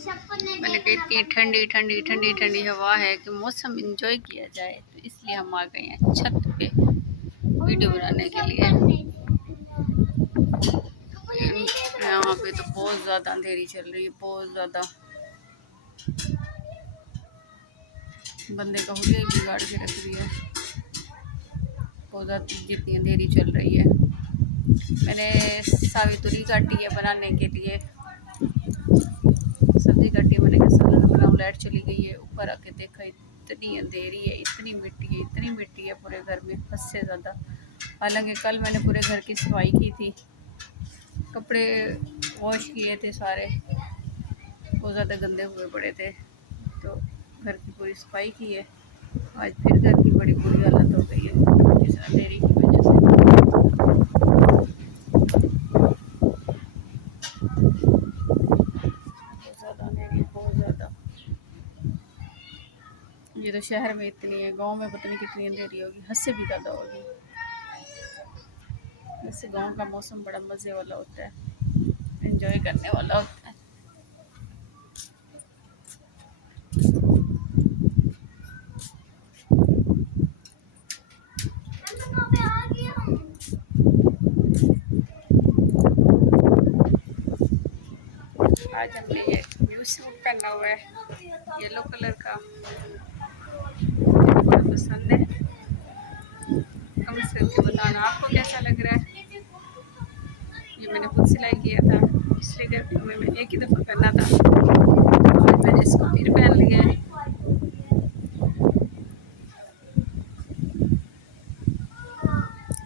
मैंने कहा इतनी ठंडी ठंडी ठंडी ठंडी हवा है कि मौसम एंजॉय किया जाए, तो इसलिए हम आ गए हैं छत पे वीडियो बनाने के लिए। यहाँ पे तो बहुत ज़्यादा अंधेरी चल रही है, बहुत ज़्यादा। बंदे का हुलिया बिगाड़ के रख दिया, बहुत ज़्यादा जितनी अंधेरी चल रही है। मैंने सावित्री काटी है बनाने के लिए, सब्जी काटी है। मैंने कहा सालन बनाऊं, लाइट चली गई है। ऊपर आके देखा इतनी अंधेरी है, इतनी मिट्टी है पूरे घर में, हद से ज़्यादा। हालांकि कल मैंने पूरे घर की सफाई की थी, कपड़े वॉश किए थे सारे, बहुत ज़्यादा गंदे हुए पड़े थे, तो घर की पूरी सफाई की है। आज फिर घर की बड़ी बुरी हालत हो गई है इस अंधेरी की वजह से। बहुत ज़्यादा ये तो शहर में इतनी है, गांव में पता नहीं कितनी अंधेरी होगी, हद से भी ज़्यादा होगी। वैसे गांव का मौसम बड़ा मज़े वाला होता है, एंजॉय करने वाला होता है। आज हमने ये ब्लू सूट पहना हुआ है, येलो कलर का, मुझे बहुत पसंद है। कमेंट्स करके बताना आपको कैसा लग रहा है। ये मैंने खुद सिलाई किया था, पिछले गर्मियों में मैं एक ही दफ़ा पहना था, आज मैंने इसको फिर पहन लिया है।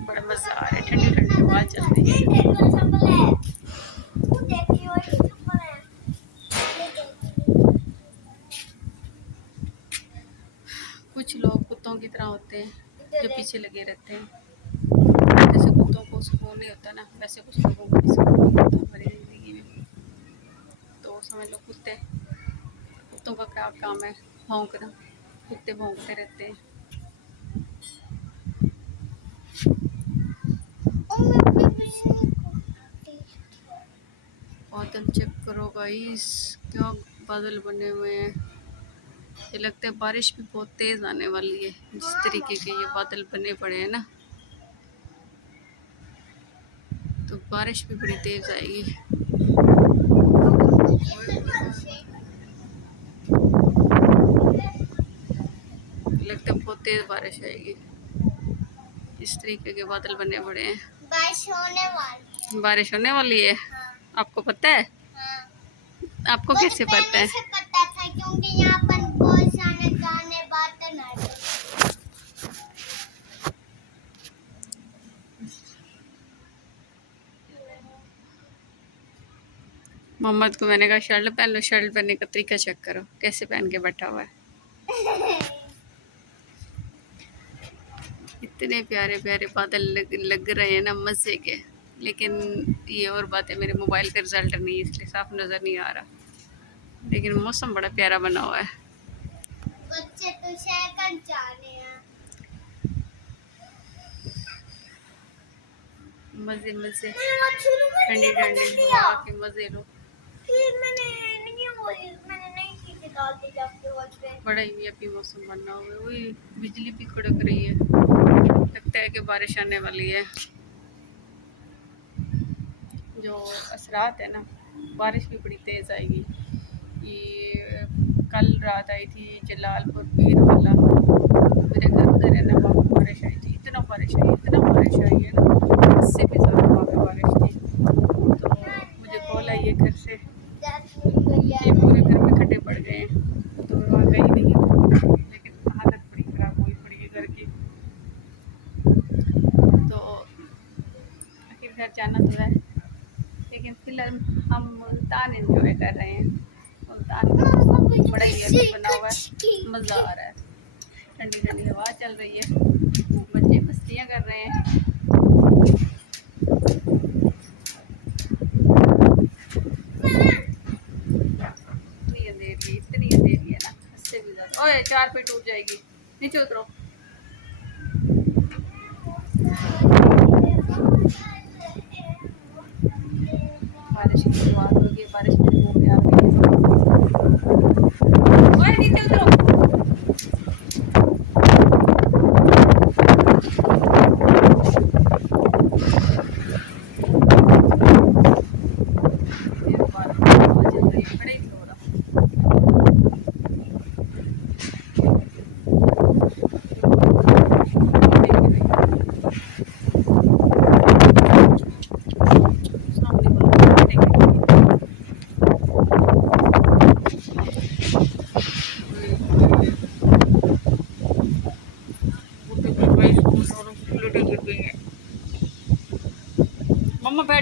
बड़ा मज़ा आ रहा है, ठंडी ठंडी हवा चल रही है। कुछ लोग कुत्तों की तरह होते हैं जो पीछे लगे रहते हैं। जैसे कुत्तों को सुकून नहीं होता ना, वैसे कुछ लोगों को भी सुकून नहीं होता हमारी ज़िंदगी में। तो समझ लो कुत्तों का क्या काम है, भौंकना। कुत्ते भौंकते रहते हैं। बादल चेक करो गाइस, क्या बादल बने हुए हैं। ये लगता है बारिश भी बहुत तेज़ आने वाली है, जिस तरीके के ये बादल बने पड़े हैं ना, तो बारिश भी बड़ी तेज़ आएगी। लगता है बहुत तेज़ बारिश आएगी, इस तरीके के बादल बने पड़े हैं। बारिश होने वाली है। हाँ। आपको पता है? हाँ। आपको कैसे पता है? पता था क्योंकि यहाँ पर बहुत सारे गाने बातें मोहम्मद को मैंने कहा शर्ट पहन लो, शर्ट पहनने का तरीका चेक करो, कैसे पहन के बैठा हुआ है। इतने प्यारे प्यारे बादल लग रहे हैं ना, मज़े के। लेकिन ये और बात है, मेरे मोबाइल का रिजल्ट नहीं है, इसलिए साफ नज़र नहीं आ रहा, लेकिन मौसम बड़ा प्यारा बना हुआ है। बच्चे तो शहर जाने हैं। मज़े मज़े, ठंडी ठंडी हवा के मज़े लो। बड़ा ही अभी मौसम बना हुआ है, वही बिजली भी कड़क रही है, लगता है कि बारिश आने वाली है। जो असरात है ना, बारिश भी बड़ी तेज़ आएगी। ये कल रात आई थी जलालपुर पीर वाला, मेरे घर उधर है ना, वहाँ बारिश आई थी, इतना बारिश आई है ना, इससे भी ज़्यादा वहाँ पे बारिश थी। तो मुझे कॉल आई है घर से कि पूरे घर में खड्डे पड़ गए हैं, तो मैं वहाँ गई नहीं, लेकिन हालत बड़ी ख़राब हुई पड़ी है घर की। तो आखिर घर जाना तो है, लेकिन फिलहाल हम मुल्तान एंजॉय कर रहे हैं। मुल्तान का बड़ा ही अभी बना हुआ है, मज़ा आ रहा है, ठंडी ठंडी हवा चल रही है, बच्चे मस्तियाँ कर रहे हैं। इतनी अंधेरी है ना, इससे भी ज़्यादा। ओए 4 पे टूट जाएगी, नीचे उतरो। बारिश की शुरुआत हो गई, बारिश में आ गई।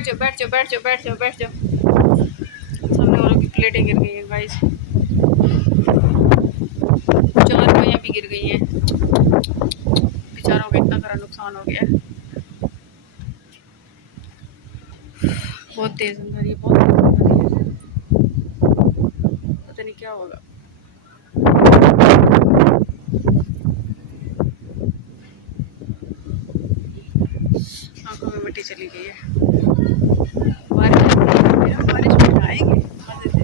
बैठ जाओ बैठ जाओ बैठ जाओ बैठ जाओ बैठ जाओ। सामने वालों की प्लेटें गिर गई हैं गाइस, 4 रुपये भी गिर गई हैं। बेचारों का इतना सारा नुकसान हो गया है। बहुत तेज अंदर, ये बहुत तेज अंदर है, पता नहीं क्या होगा। आंखों में मिट्टी चली गई है। बारिश में आएंगे मजे से।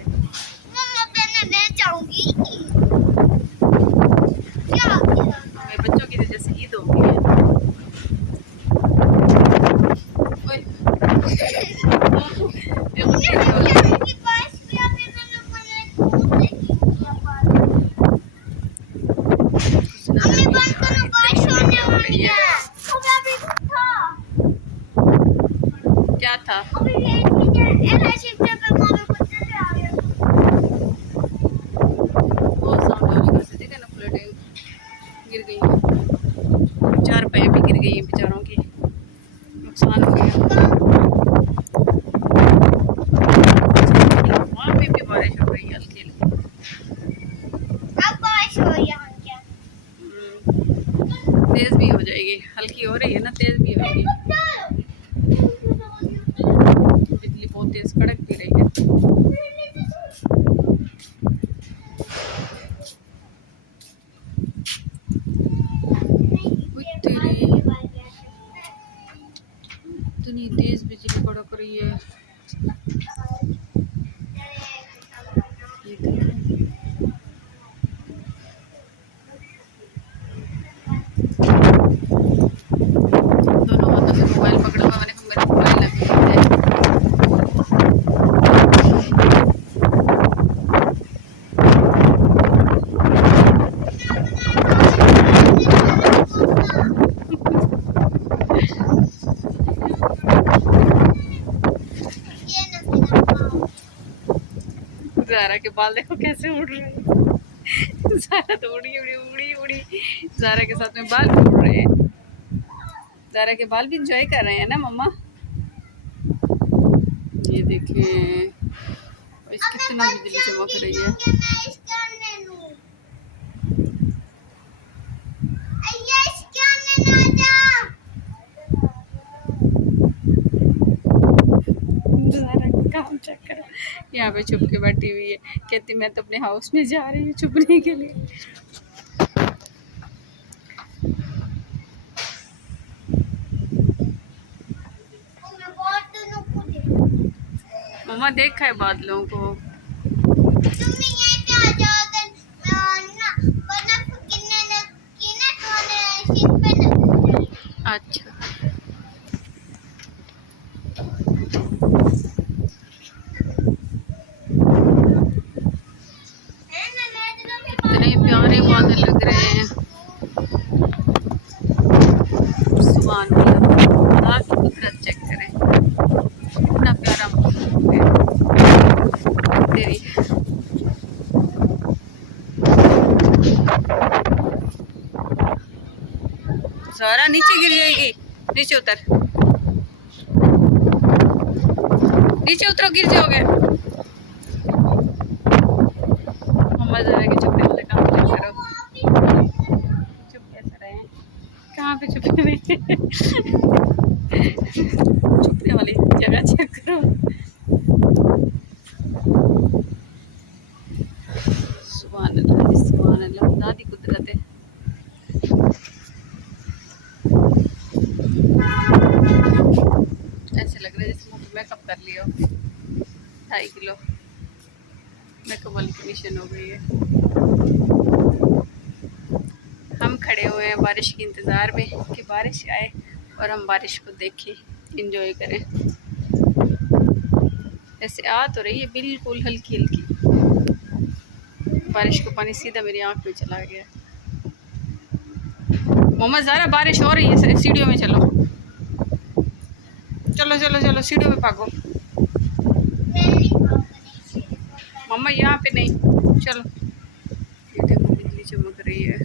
मेरे बच्चों की वजह से ईद हो गई है। क्या था? वो सामने वाले घर से देखा ना, प्लेटें गिर गई हैं, 4 रुपये भी गिर गई हैं, बेचारों की नुकसान हो गया। वहाँ पे भी बारिश हो रही है हल्की हल्की। तेज भी हो जाएगी, हल्की हो रही है ना, तेज भी होगी। बिजली बहुत तेज कड़क भी रही है। इतनी तेज बिजली कड़क रही है। दोनों हाथों से मोबाइल पकड़ा हुआ, मैंने कहा मेरा मोबाइल लग गया है। ज़ारा के बाल देखो कैसे उड़ रहे हैं। ज़ारा तो उड़ी उड़ी उड़ी उड़ी, ज़ारा के साथ में बाल भी उड़ रहे हैं। ज़ारा के बाल भी इंजॉय कर रहे हैं ना मम्मा। ये देखें इस कितना बिजली चमक रही है। काम चेक करो, यहाँ पे छुप के बैठी हुई है, कहती मैं तो अपने हाउस में जा रही हूँ छुपने के लिए। मम्मा देखा है बादलों को। अच्छा कितने प्यारे बादल लग रहे हैं। सुभान अल्लाह, आप कुदरत चेक करें, कितना प्यारा मौसम हो गया। तेरी ज़ारा नीचे गिर जाएगी, नीचे उतर, नीचे उतरो गिर जाओगे। मम्मा ज़ारा के छुपने वाले काम चेक करो। चुप कैसे रहे हैं, कहाँ पे छुपे हुए छुपने वाली जगह चेक करो। सुभान अल्लाह, दादी कुदरत है। ऐसे लग रहा है जैसे मुझे मेकअप कर लिया, 2.5 किलो मेकअप वाली फिनिशन हो गई है। हम खड़े हुए हैं बारिश के इंतज़ार में कि बारिश आए और हम बारिश को देखें, इंजॉय करें। ऐसे आ तो रही है बिल्कुल हल्की हल्की, बारिश का पानी सीधा मेरी आँख में चला गया। मम्मा ज़ारा बारिश हो रही है, सीढ़ियों में चलो चलो चलो चलो, सीढ़ियों में भागो। मम्मा यहाँ पे नहीं, चलो। ये देखो बिजली चमक रही है।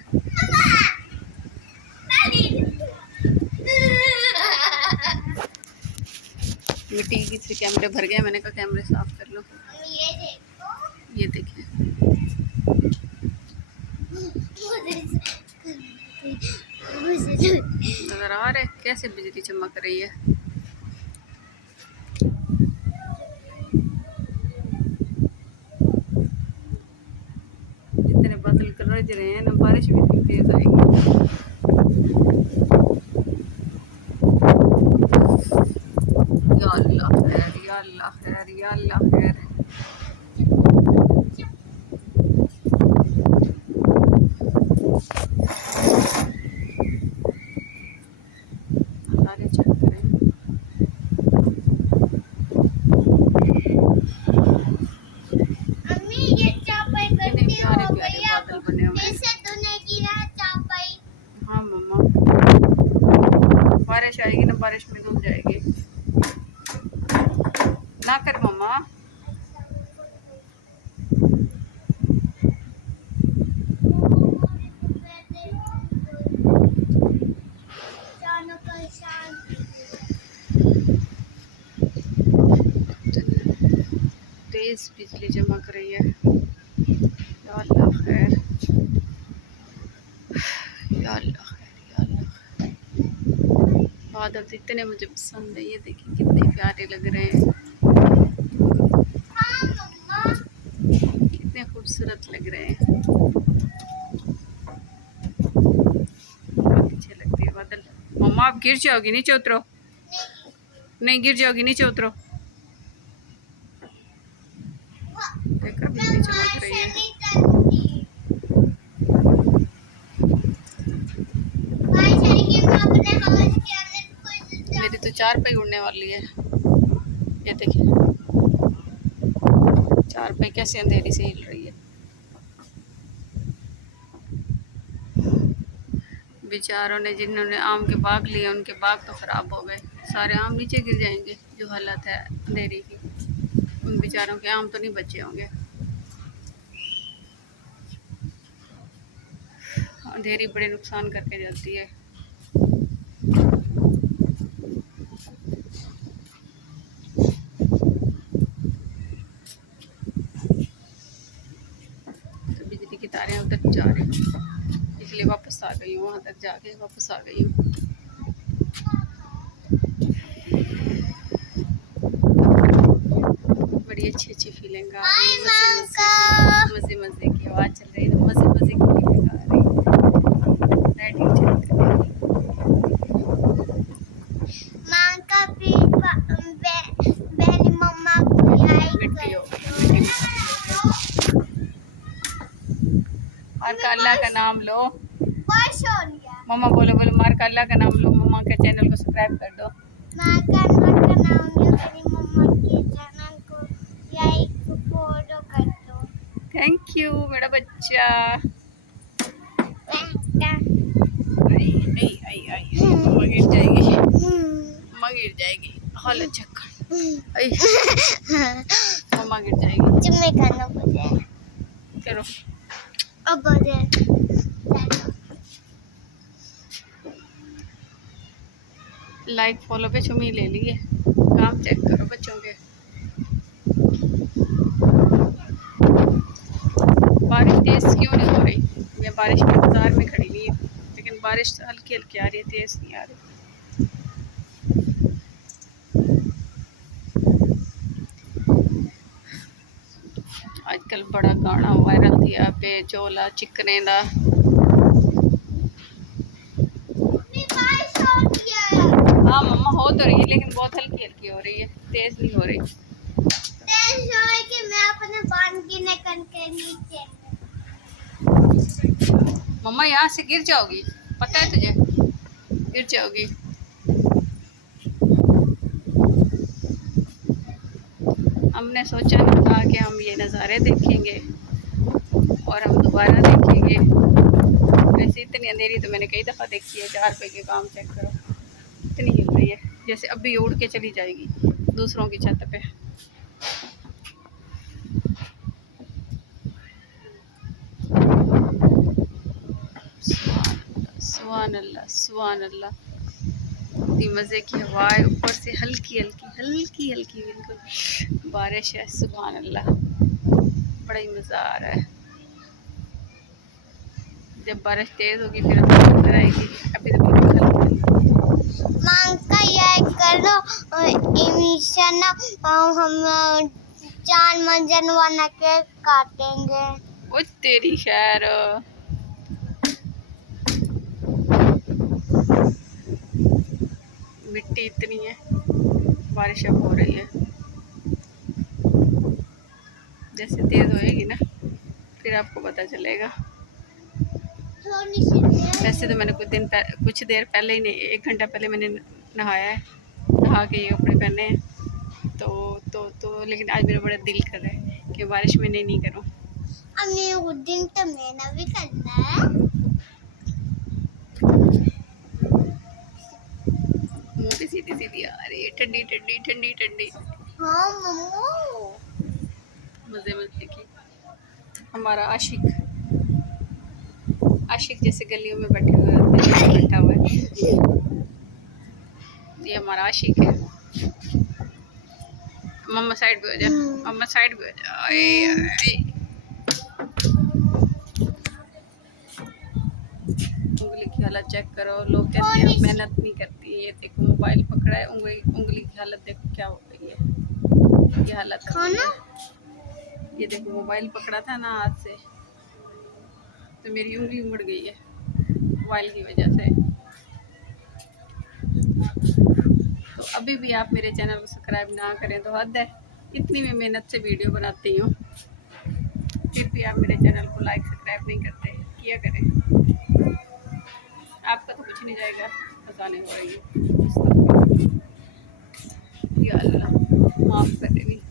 मिट्टी मिट्टी की से कैमरे भर गए, मैंने कहा कैमरे साफ कर लो। ये देखिए नजर आ रहा है कैसे बिजली चमक रही है। इतने बादल गरज रहे हैं ना, बारिश भी इतनी तेज आएगी। या अल्लाह खैर, या अल्लाह खैर, या अल्लाह खैर। आगे चेक करें। कितने प्यारे प्यारे बादल बने हुए हैं। हाँ मम्मा, बारिश आएगी ना, बारिश में धुल जाएगी ना कर मम्मा। तेज बिजली चमक रही है। या अल्लाह खैर, या अल्लाह खैर, या अल्लाह खैर। बादल इतने मुझे पसंद है, ये देखिए कितने प्यारे लग रहे हैं, कितने खूबसूरत लग रहे हैं। अच्छे लगते हैं बादल। मम्मा आप गिर जाओगी, नीचे उतरो। नहीं गिर जाओगी, नीचे उतरो। देखो बिजली चमक रही है। मेरी तो 4 पे उड़ने वाली है। ये देखिए 4 पे कैसे अंधेरी से हिल रही है। बेचारों ने जिन्होंने आम के बाग लिए, उनके बाग तो खराब हो गए, सारे आम नीचे गिर जाएंगे। जो हालत है अंधेरी की, उन बेचारों के आम तो नहीं बचे होंगे। अंधेरी बड़े नुकसान करके जाती है। तो बिजली की तारें उधर जा रही हैं, इसलिए वापस आ गई हूँ, वहाँ तक जाके वापस आ गई हूँ। बड़ी अच्छी फीलिंग आ रही है, मज़े मज़े की आवाज़ चल रही है, मज़े मज़े की फीलिंग आ रही है। लाइटिंग चल रही है। मार का अल्लाह का नाम लो मम्मा, बोलो बोलो मार का अल्लाह का नाम लो। मम्मा के चैनल को सब्सक्राइब कर दो। थैंक यू मेरा बच्चा। मम्मा गिर जाएगी, मम्मा गिर जाएगी। हाल चक्कर, मम्मा गिर जाएगी। करो लाइक फॉलो पे चुमी ले लिए। काम चेक करो बच्चों के। बारिश तेज क्यों नहीं हो रही? मैं बारिश के इंतजार में खड़ी हुई हूँ, लेकिन बारिश हल्की हल्की आ रही है, तेज नहीं आ रही। आजकल बड़ा गाना वायरल थिया पे चोला चिकने दा। हाँ मम्मा हो तो रही है, लेकिन बहुत हल्की हल्की हो रही है, तेज नहीं हो रही। मम्मा यहाँ से गिर जाओगी, पता है तुझे, गिर जाओगी। हमने सोचा नहीं था कि हम ये नज़ारे देखेंगे और हम दोबारा देखेंगे। वैसे इतनी अंधेरी तो मैंने कई दफ़ा देखी है। 4 रुपये के काम चेक करो, इतनी हिल रही है जैसे अभी उड़ के चली जाएगी दूसरों की छत पे। सुभान अल्लाह, सुभान अल्लाह। इतनी मज़े की हवा है, ऊपर से हल्की हल्की हल्की हल्की बिल्कुल बारिश है। सुभान अल्लाह, बड़ा ही मज़ा आ रहा है। जब बारिश तेज़ होगी फिर नजर आएगी। अभी तो बिल्कुल हल्की मांग का यह करो इमिशन हम चार मंजन वाला केक काटेंगे। ओ तेरी खैर, मिट्टी इतनी है, बारिश अब हो रही है। जैसे तेज़ होएगी ना फिर आपको पता चलेगा। वैसे तो मैंने कुछ देर पहले ही नहीं, 1 घंटा पहले मैंने नहाया है, नहा के ये कपड़े पहने हैं। तो लेकिन आज मेरा बड़ा दिल कर रहा है कि बारिश में नहीं करूँ। उस दिन तो मैंने भी करना है। मुँह पे सीधी सीधी आ रही है, ठंडी ठंडी ठंडी ठंडी। हाँ मम्मू, मजे मजे की। हमारा आशिक जैसे गलियों में बैठे हुए होते हैं, बैठा हुआ है। ये हमारा आशिक है। मम्मा साइड पे हो जा, मम्मा साइड पे हो जा। उंगली की हालत चेक करो। लोग कहते हैं मेहनत नहीं करती। ये देखो मोबाइल पकड़ा है, उंगली की हालत देखो क्या हो गई है। ये हालत खाना, ये देखो मोबाइल पकड़ा था ना हाथ से, तो मेरी उंगली उमड़ गई है मोबाइल की वजह से। तो अभी भी आप मेरे चैनल को सब्सक्राइब ना करें तो हद है। इतनी मैं मेहनत से वीडियो बनाती हूँ, फिर भी आप मेरे चैनल को लाइक सब्सक्राइब नहीं करते। किया करें, आपका तो कुछ नहीं जाएगा, बताने हो रही है। या अल्लाह माफ़ करे भी।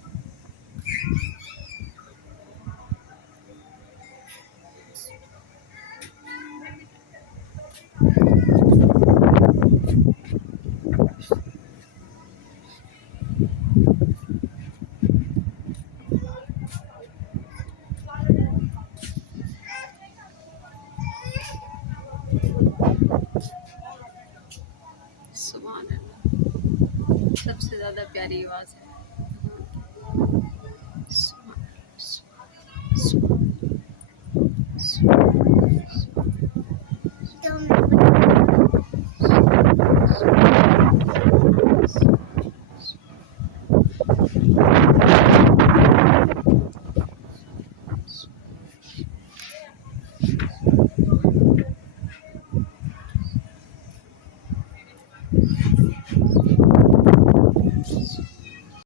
सुभान अल्लाह, सबसे ज़्यादा प्यारी आवाज़ है।